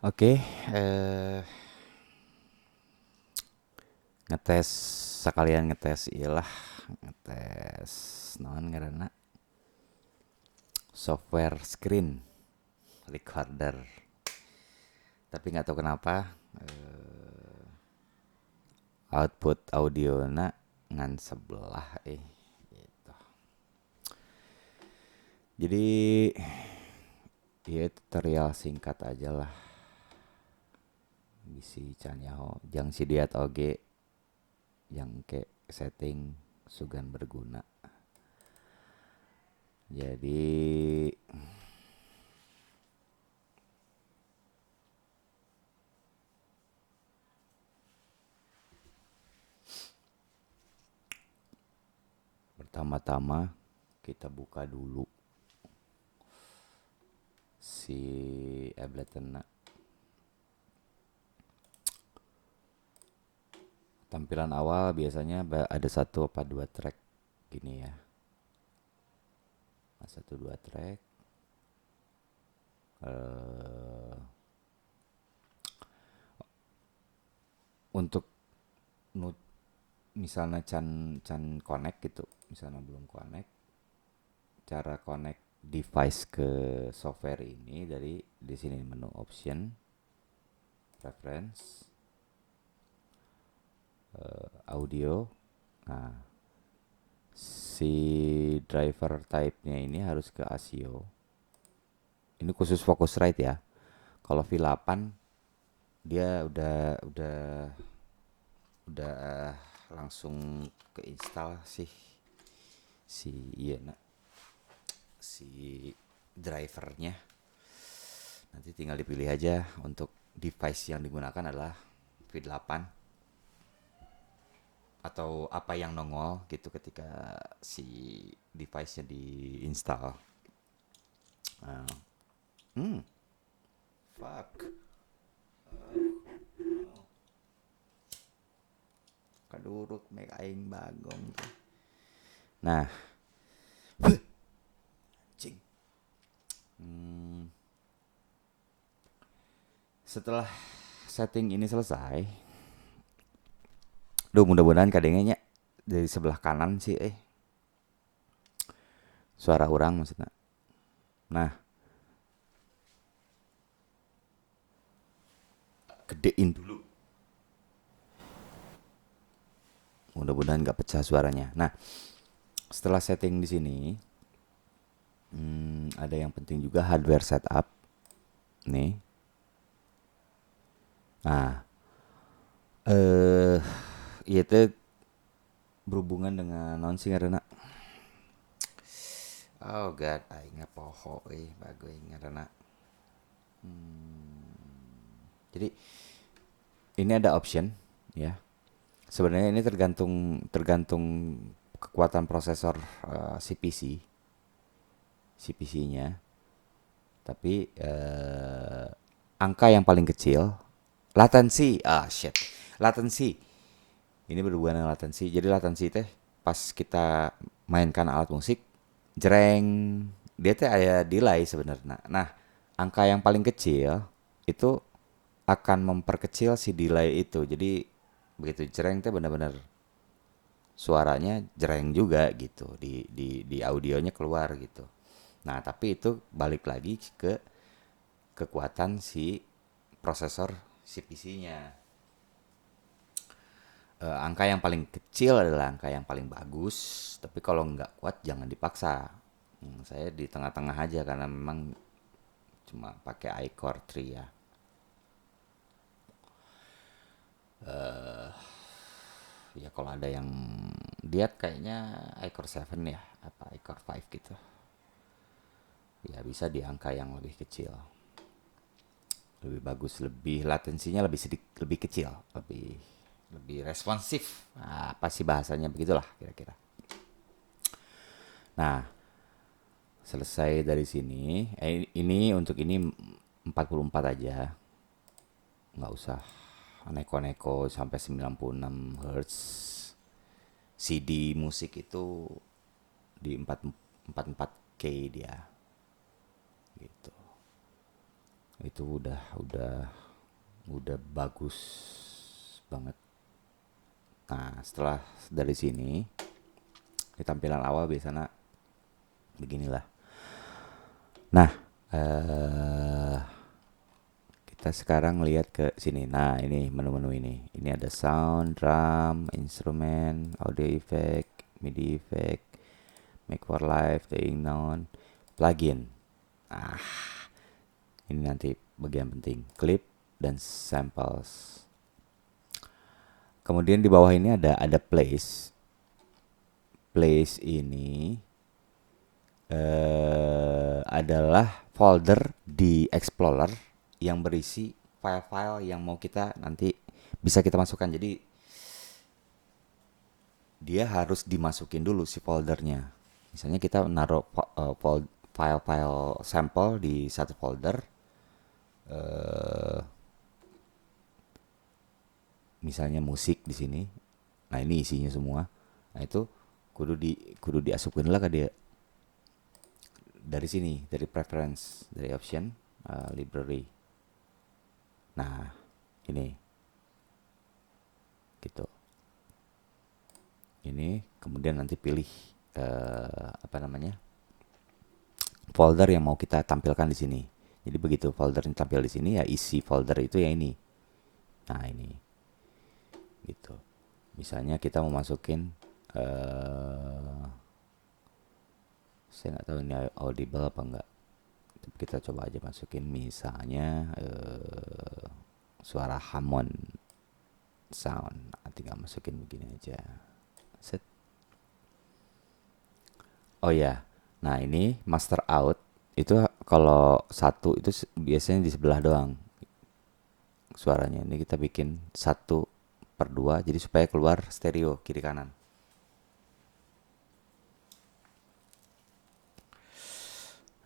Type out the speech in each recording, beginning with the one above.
Oke, ngetes sekalian ngetes iyalah ngetes naon ngaranna software screen recorder. Tapi nggak tahu kenapa output audiona ngan sebelah gitu. Jadi ya tutorial singkat aja lah bisi can nyaho jang si diat oge yang ke setting sugan berguna. Jadi pertama-tama kita buka dulu si Ableton. Tampilan awal biasanya ada satu apa dua track gini ya. Satu dua track. eh untuk misalnya can can connect gitu. Misalnya belum connect, cara connect device ke software ini dari di sini menu option, preference, audio. Nah, si driver type-nya ini harus ke ASIO. Ini khusus Focusrite ya. Kalau V8 dia udah langsung keinstall sih si iya nak si drivernya. Nanti tinggal dipilih aja untuk device yang digunakan adalah V8 atau apa yang nongol gitu ketika si device-nya diinstal. Nah, hmm, fuck. Kaduruk make aing bagong tuh. Nah, cing. Hmm, setelah setting ini selesai, duh mudah-mudahan kadangnya dari sebelah kanan sih suara orang maksudnya. Nah, gedein dulu. Mudah-mudahan nggak pecah suaranya. Nah, setelah setting di sini, ada yang penting juga hardware setup nih. Nah, iya teh berhubungan dengan non sih karena oh god, aing poho bagus karena jadi ini ada option ya. Sebenarnya ini tergantung tergantung kekuatan prosesor CPC-nya. Tapi angka yang paling kecil latensi. Ah shit. Latensi. Ini berhubungan dengan latensi. Jadi latensi teh pas kita mainkan alat musik jreng dia teh ada delay sebenarnya. Nah, angka yang paling kecil itu akan memperkecil si delay itu. Jadi begitu jreng teh benar-benar suaranya jreng juga gitu di audionya keluar gitu. Nah, tapi itu balik lagi ke kekuatan si prosesor CPC-nya. Angka yang paling kecil adalah angka yang paling bagus, tapi kalau nggak kuat jangan dipaksa. Saya di tengah-tengah aja karena memang cuma pakai iCore 3 ya. Ya kalau ada yang diet kayaknya iCore 7 ya, apa iCore 5 gitu. Ya bisa di angka yang lebih kecil. Lebih bagus, lebih latensinya lebih sedikit lebih kecil, lebih lebih responsif. Nah, apa sih bahasanya begitulah kira-kira. Nah, selesai dari sini, ini untuk ini 44 aja. Nggak usah neko-neko sampai 96 Hz. CD musik itu di 44K dia. Gitu. itu udah bagus banget. Nah, setelah dari sini di tampilan awal biasanya beginilah. Nah, eh kita sekarang lihat ke sini. Nah, ini menu-menu ini. Ini ada sound, drum, instrumen, audio effect, MIDI effect, make for live, playing noun, plugin. Ah, ini nanti bagian penting. Clip dan samples. Kemudian di bawah ini ada place. Place ini adalah folder di Explorer yang berisi file-file yang mau kita nanti bisa kita masukkan. Jadi dia harus dimasukin dulu si foldernya. Misalnya kita naruh file-file sampel di satu folder, misalnya musik di sini. Nah, ini isinya semua. Nah, itu kudu diasukin lah ke dia dari sini, dari preference, dari option, library. Nah, ini gitu. Ini kemudian nanti pilih apa namanya, folder yang mau kita tampilkan di sini. Jadi begitu folder yang tampil di sini ya isi folder itu ya ini. Nah, ini gitu. Misalnya kita mau masukin saya nggak tahu ini audible apa enggak. Kita coba aja masukin misalnya suara Hammond sound. Tinggal masukin begini aja. Set. Oh ya. Nah, ini master out itu kalau satu itu biasanya di sebelah doang suaranya. Ini kita bikin 1/2 jadi supaya keluar stereo kiri kanan.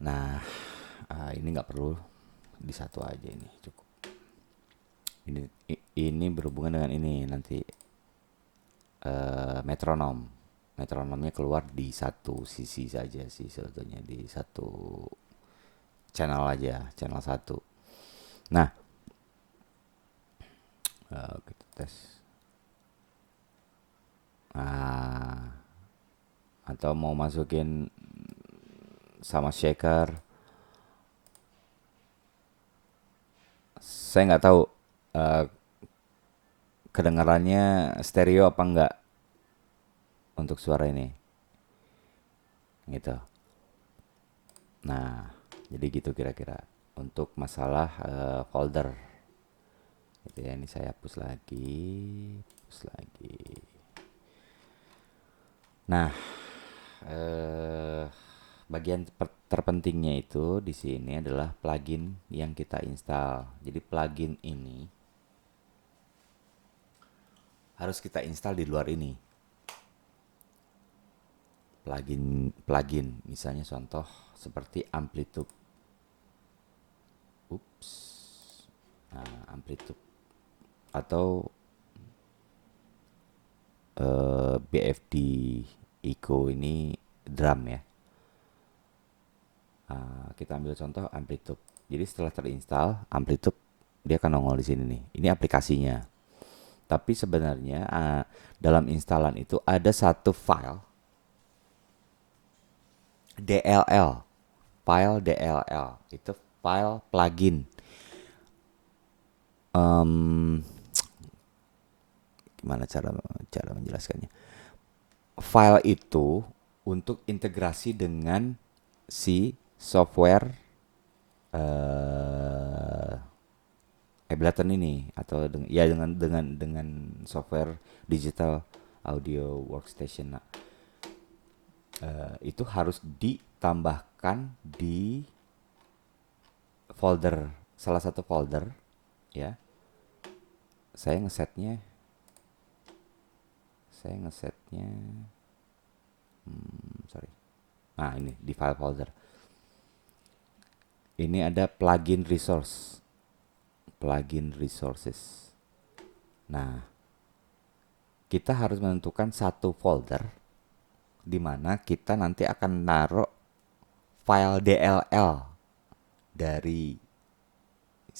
Nah, ini nggak perlu di satu aja, ini cukup. Ini berhubungan dengan ini nanti metronom. Metronomnya keluar di satu sisi saja sih sebetulnya, di satu channel aja, channel satu. Nah, kita tes. Nah, atau mau masukin sama shaker, saya nggak tahu uh, kedengarannya stereo apa enggak untuk suara ini gitu. Nah, jadi gitu kira-kira untuk masalah folder gitu ya. Ini saya hapus lagi. Nah, bagian terpentingnya itu di sini adalah plugin yang kita install. Jadi plugin ini harus kita install di luar ini. Plugin misalnya contoh seperti Amplitude. Nah, Amplitude atau BFD Eco ini drum ya. Kita ambil contoh Amplitude. Jadi setelah terinstall Amplitude, dia akan nongol di sini nih. Ini aplikasinya. Tapi sebenarnya dalam instalan itu ada satu file DLL. File DLL itu file plugin. Gimana cara menjelaskannya? File itu untuk integrasi dengan si software Ableton ini atau dengan software digital audio workstation. Nah, itu harus ditambahkan di folder, salah satu folder ya. Saya ngesetnya sorry. Nah, ini di file folder. Ini ada plugin resources. Nah, kita harus menentukan satu folder di mana kita nanti akan naruh file DLL dari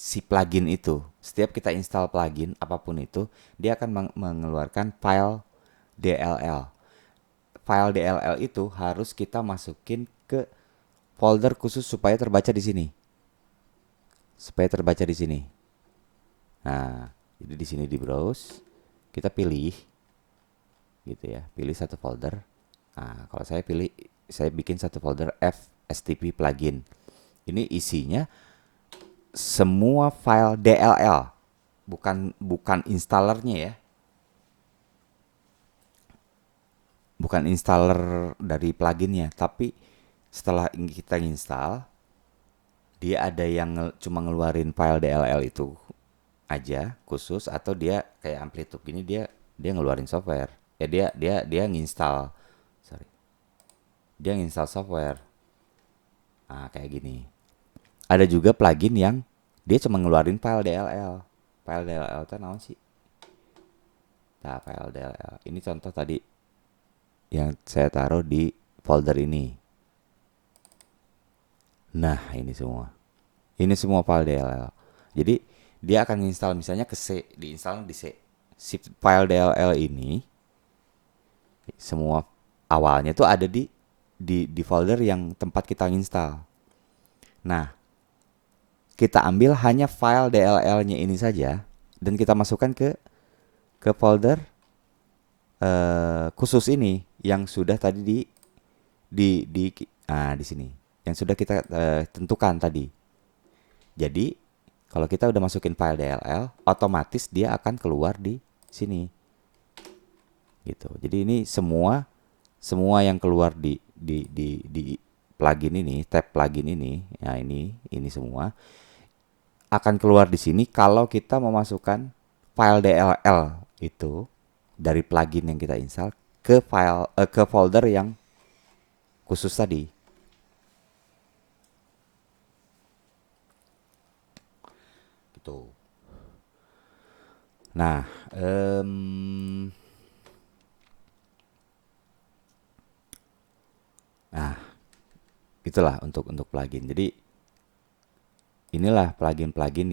si plugin itu. Setiap kita install plugin apapun itu, dia akan mengeluarkan file DLL. File DLL itu harus kita masukin ke folder khusus supaya terbaca di sini. Supaya terbaca di sini. Nah, jadi di sini di browse, kita pilih gitu ya, pilih satu folder. Nah, kalau saya bikin satu folder FSTP plugin. Ini isinya semua file DLL, bukan installernya ya, bukan installer dari pluginnya, tapi setelah kita install, dia ada yang cuma ngeluarin file DLL itu aja khusus, atau dia kayak Amplitude gini, dia ngeluarin software. Ya dia nginstal, sorry, dia nginstal software. Nah, kayak gini. Ada juga plugin yang dia cuma ngeluarin file DLL. File DLL itu naon sih? Nah, file DLL. Ini contoh tadi yang saya taruh di folder ini. Nah, ini semua. Ini semua file DLL. Jadi dia akan install misalnya ke C, diinstal di C. Si file DLL ini semua awalnya tuh ada di folder yang tempat kita install. Nah, kita ambil hanya file DLL-nya ini saja dan kita masukkan ke folder khusus ini yang sudah tadi di sini yang sudah kita tentukan tadi. Jadi kalau kita udah masukin file DLL, otomatis dia akan keluar di sini. Gitu. Jadi ini semua yang keluar di plugin ini, tab plugin ini, ya ini semua akan keluar di sini kalau kita memasukkan file DLL itu dari plugin yang kita install ke folder yang khusus tadi. Gitu. Nah, nah itulah untuk plugin. Jadi inilah plugin-plugin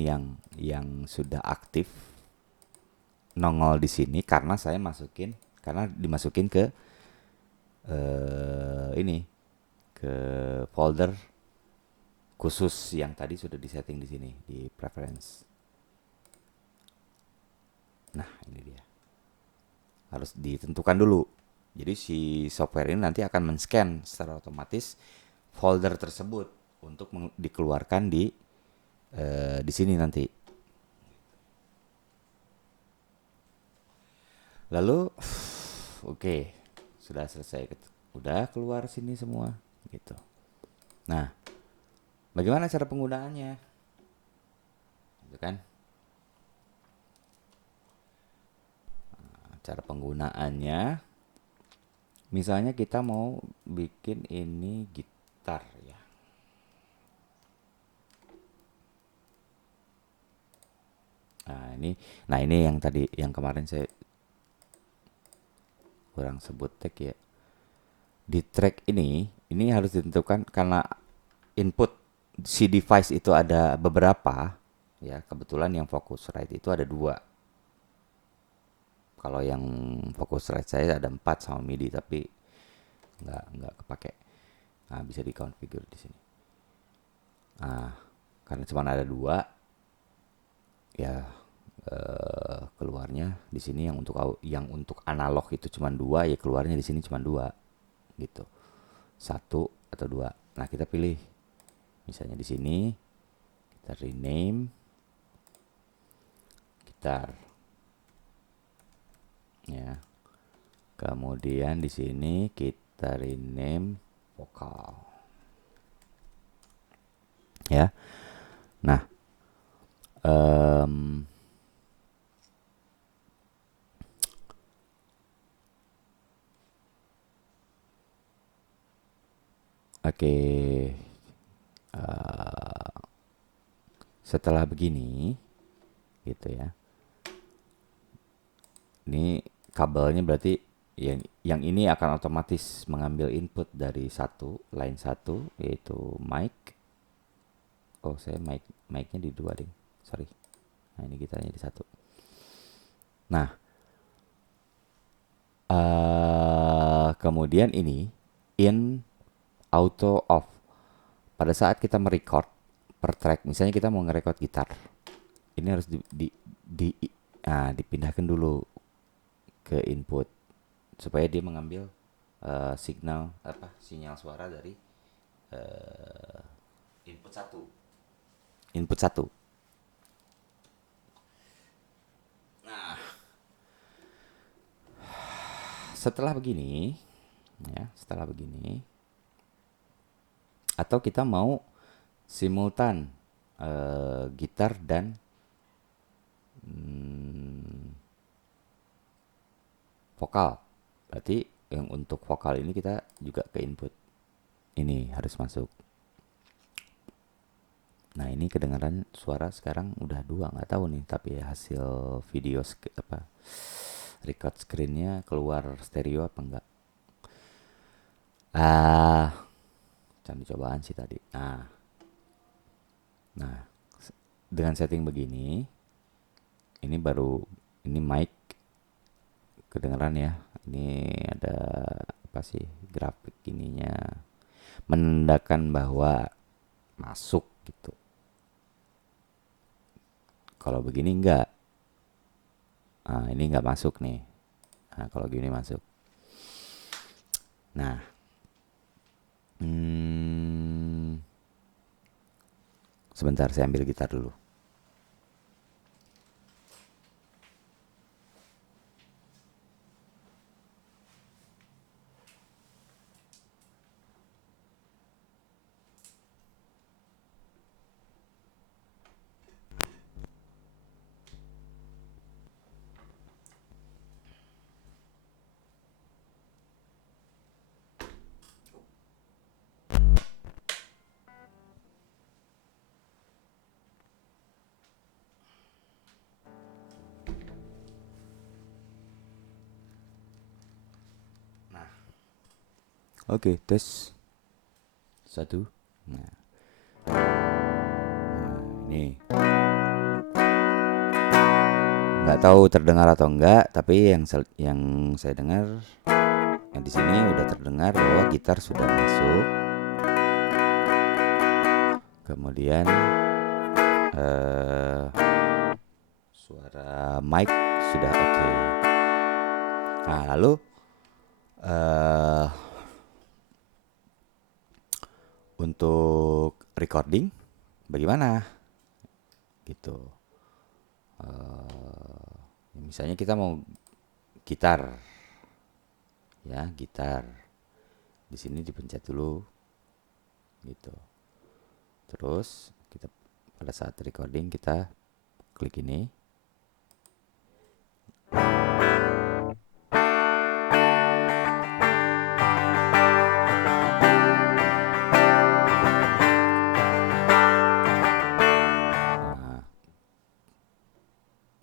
yang sudah aktif nongol di sini karena dimasukin ke ini ke folder khusus yang tadi sudah disetting di sini di preference. Nah, ini dia. Harus ditentukan dulu. Jadi si software ini nanti akan men-scan secara otomatis folder tersebut untuk dikeluarkan di sini nanti. Lalu oke, sudah selesai. Udah keluar sini semua gitu. Nah, bagaimana cara penggunaannya? Gitu kan? Cara penggunaannya, misalnya kita mau bikin ini gitar ya. Nah ini yang tadi yang kemarin saya kurang sebut tag ya. Di track ini harus ditentukan karena input si device itu ada beberapa ya. Kebetulan yang Focusrite itu ada 2. Kalau yang Focusrite saya ada 4 sama MIDI, tapi nggak kepake. Nah, bisa dikonfigur di sini. Nah, karena cuma ada 2 ya, keluarnya di sini yang untuk analog itu cuma 2 ya, keluarnya di sini cuma 2 gitu. 1 atau 2. Nah, kita pilih misalnya di sini kita rename gitar ya. Kemudian di sini kita rename vokal ya. Nah, oke, setelah begini gitu ya. Ini kabelnya berarti yang ini akan otomatis mengambil input dari line 1 yaitu mic. Oh, saya micnya di 2 deh. sorry. Nah, ini gitarnya di 1. Nah, kemudian ini in, auto, off. Pada saat kita merecord per track, misalnya kita mau ngerekord gitar, ini harus dipindahkan dulu ke input supaya dia mengambil sinyal suara dari input 1. Input 1. Nah, setelah begini, atau kita mau simultan gitar dan vokal. Berarti yang untuk vokal ini kita juga ke input. Ini harus masuk. Nah, ini kedengaran suara sekarang udah 2, nggak tahu nih, tapi hasil video record screennya keluar stereo apa enggak. Cari cobaan sih tadi. Nah, dengan setting begini, ini mic kedengeran ya. Ini ada apa sih, grafik ininya menandakan bahwa masuk gitu. Kalau begini enggak. Ini enggak masuk nih. Kalau gini masuk. Nah, sebentar saya ambil gitar dulu. Oke, tes 1. Nah, ini nggak tahu terdengar atau enggak, tapi yang saya dengar, yang di sini udah terdengar bahwa gitar sudah masuk. Kemudian suara mic sudah oke. Nah, lalu untuk recording bagaimana gitu. Misalnya kita mau gitar, ya gitar, di sini dipencet dulu gitu. Terus kita pada saat recording kita klik ini.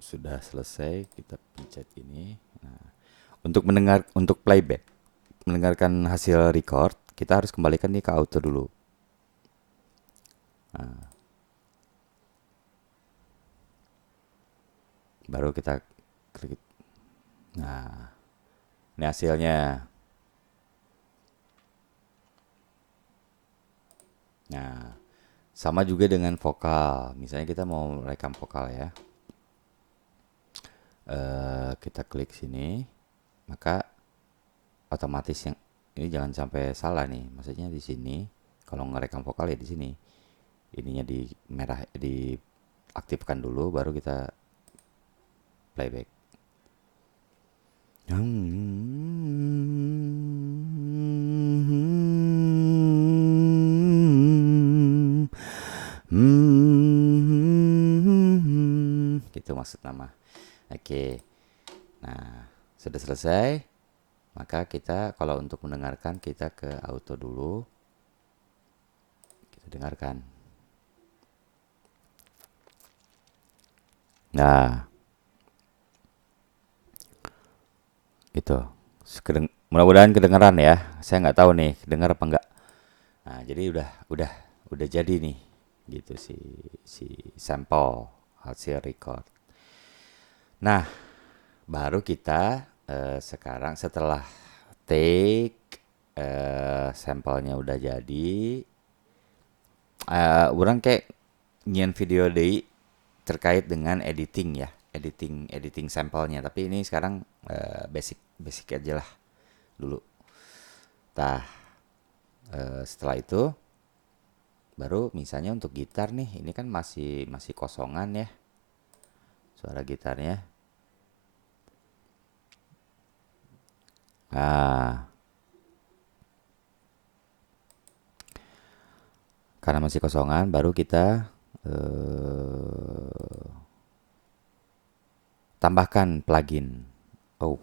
Sudah selesai, kita pencet ini. Nah, untuk playback, mendengarkan hasil record, kita harus kembalikan nih ke auto dulu. Nah, baru kita klik. Nah, ini hasilnya. Nah, sama juga dengan vokal. Misalnya kita mau rekam vokal ya. Kita klik sini, maka otomatis yang ini jangan sampai salah nih. Maksudnya di sini kalau ngerekam vokal ya di sini. Ininya di merah, diaktifkan dulu baru kita playback. Gitu maksud nama. Oke. Nah, sudah selesai. Maka kita kalau untuk mendengarkan kita ke auto dulu. Kita dengarkan. Nah, gitu. Mudah-mudahan kedengaran ya. Saya nggak tahu nih kedengar apa enggak. Nah, jadi udah jadi nih, gitu si sampel hasil record. Nah, baru kita sekarang setelah take sampelnya udah jadi, orang kayak nyian video deh terkait dengan editing ya, editing sampelnya. Tapi ini sekarang basic basic aja lah dulu. Nah, setelah itu baru misalnya untuk gitar nih, ini kan masih masih kosongan ya suara gitarnya. Nah, karena masih kosongan, baru kita tambahkan plugin. Oh,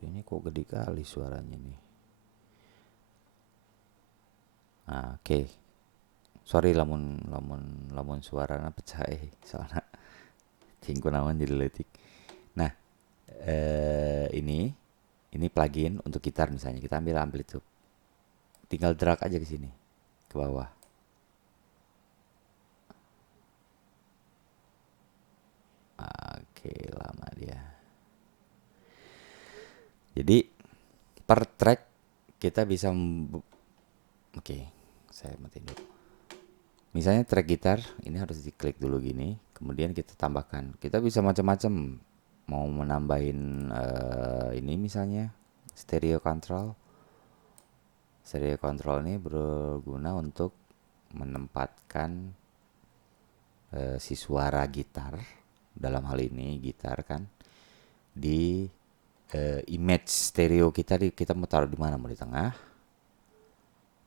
ini kok gede kali suaranya nih. Nah, oke. Sorry lamun lamun lamun suarana pecah soalnya tingku naon jadi letik. Nah, ini plugin untuk gitar misalnya. Kita ambil amplitude. Tinggal drag aja ke sini, ke bawah. Oke, lama dia. Jadi per track kita bisa oke, saya matiin dulu. Misalnya track gitar ini harus diklik dulu gini, kemudian kita tambahkan. Kita bisa macam-macam. Mau menambahin ini misalnya stereo control. Stereo control ini berguna untuk menempatkan si suara gitar, dalam hal ini gitar kan, di image stereo kita. Kita mau taruh di mana? Mau di tengah,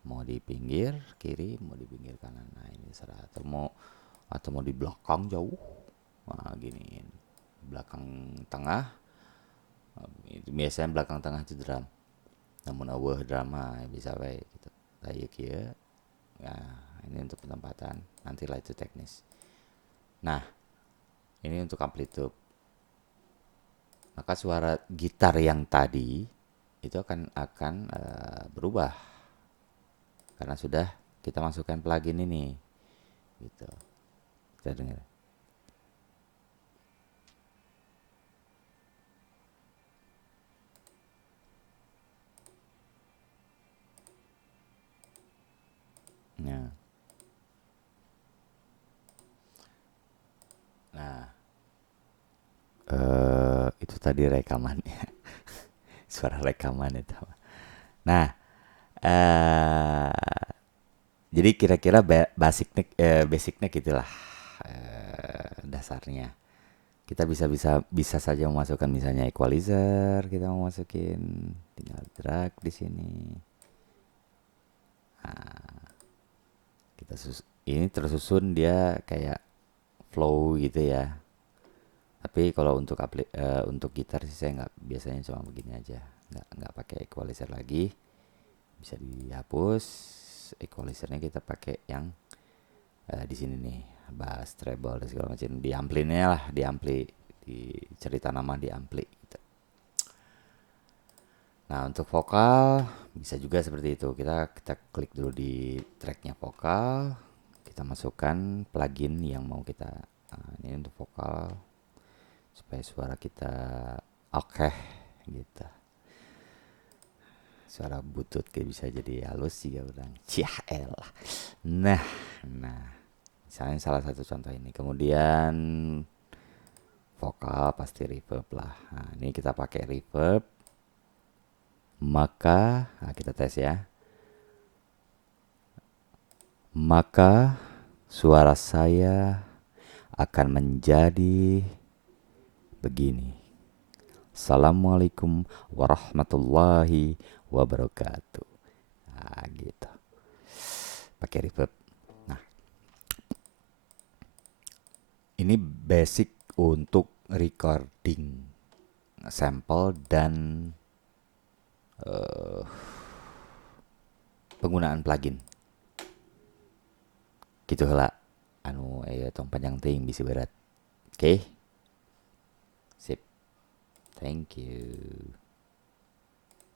mau di pinggir kiri, mau di pinggir kanan. Nah ini serah. Atau mau di belakang jauh. Nah gini, belakang tengah. Itu biasanya belakang tengah itu drum. Namun awal drama bisa baik gitu. Kayak kia. Nah ini untuk penempatan. Nantilah itu teknis. Nah ini untuk amplitude. Maka suara gitar yang tadi itu akan berubah karena sudah kita masukkan plugin ini gitu. Kita dengar. Nah, nah itu tadi rekamannya. Suara rekaman itu. Nah, jadi kira-kira basicnya gitulah dasarnya. Kita bisa saja memasukkan misalnya equalizer, kita mau masukin, tinggal drag di sini. Nah, ini tersusun dia kayak flow gitu ya. Tapi kalau untuk gitar sih saya nggak, biasanya cuma begini aja, nggak pakai equalizer lagi. Bisa dihapus equalizernya, kita pakai yang di sini nih, bass, treble dan segala macam, di amplinya lah, di ampli, di cerita nama di ampli gitu. Nah untuk vokal bisa juga seperti itu, kita klik dulu di tracknya vokal, kita masukkan plugin yang mau kita. Nah, ini untuk vokal supaya suara kita oke gitu. Suara butut kayak bisa jadi halus juga orang. Ciah elah. Nah, misalnya salah satu contoh ini. Kemudian vokal pasti reverb lah. Nah, ini kita pakai reverb. Maka, nah kita tes ya. Maka suara saya akan menjadi begini. Assalamualaikum warahmatullahi wabarakatuh. Nah, gitu. Pakai reverb. Nah, ini basic untuk recording sampel dan penggunaan plugin. Gitu lah. Anu tong panjang ting bisa berat. Oke. Sip. Thank you.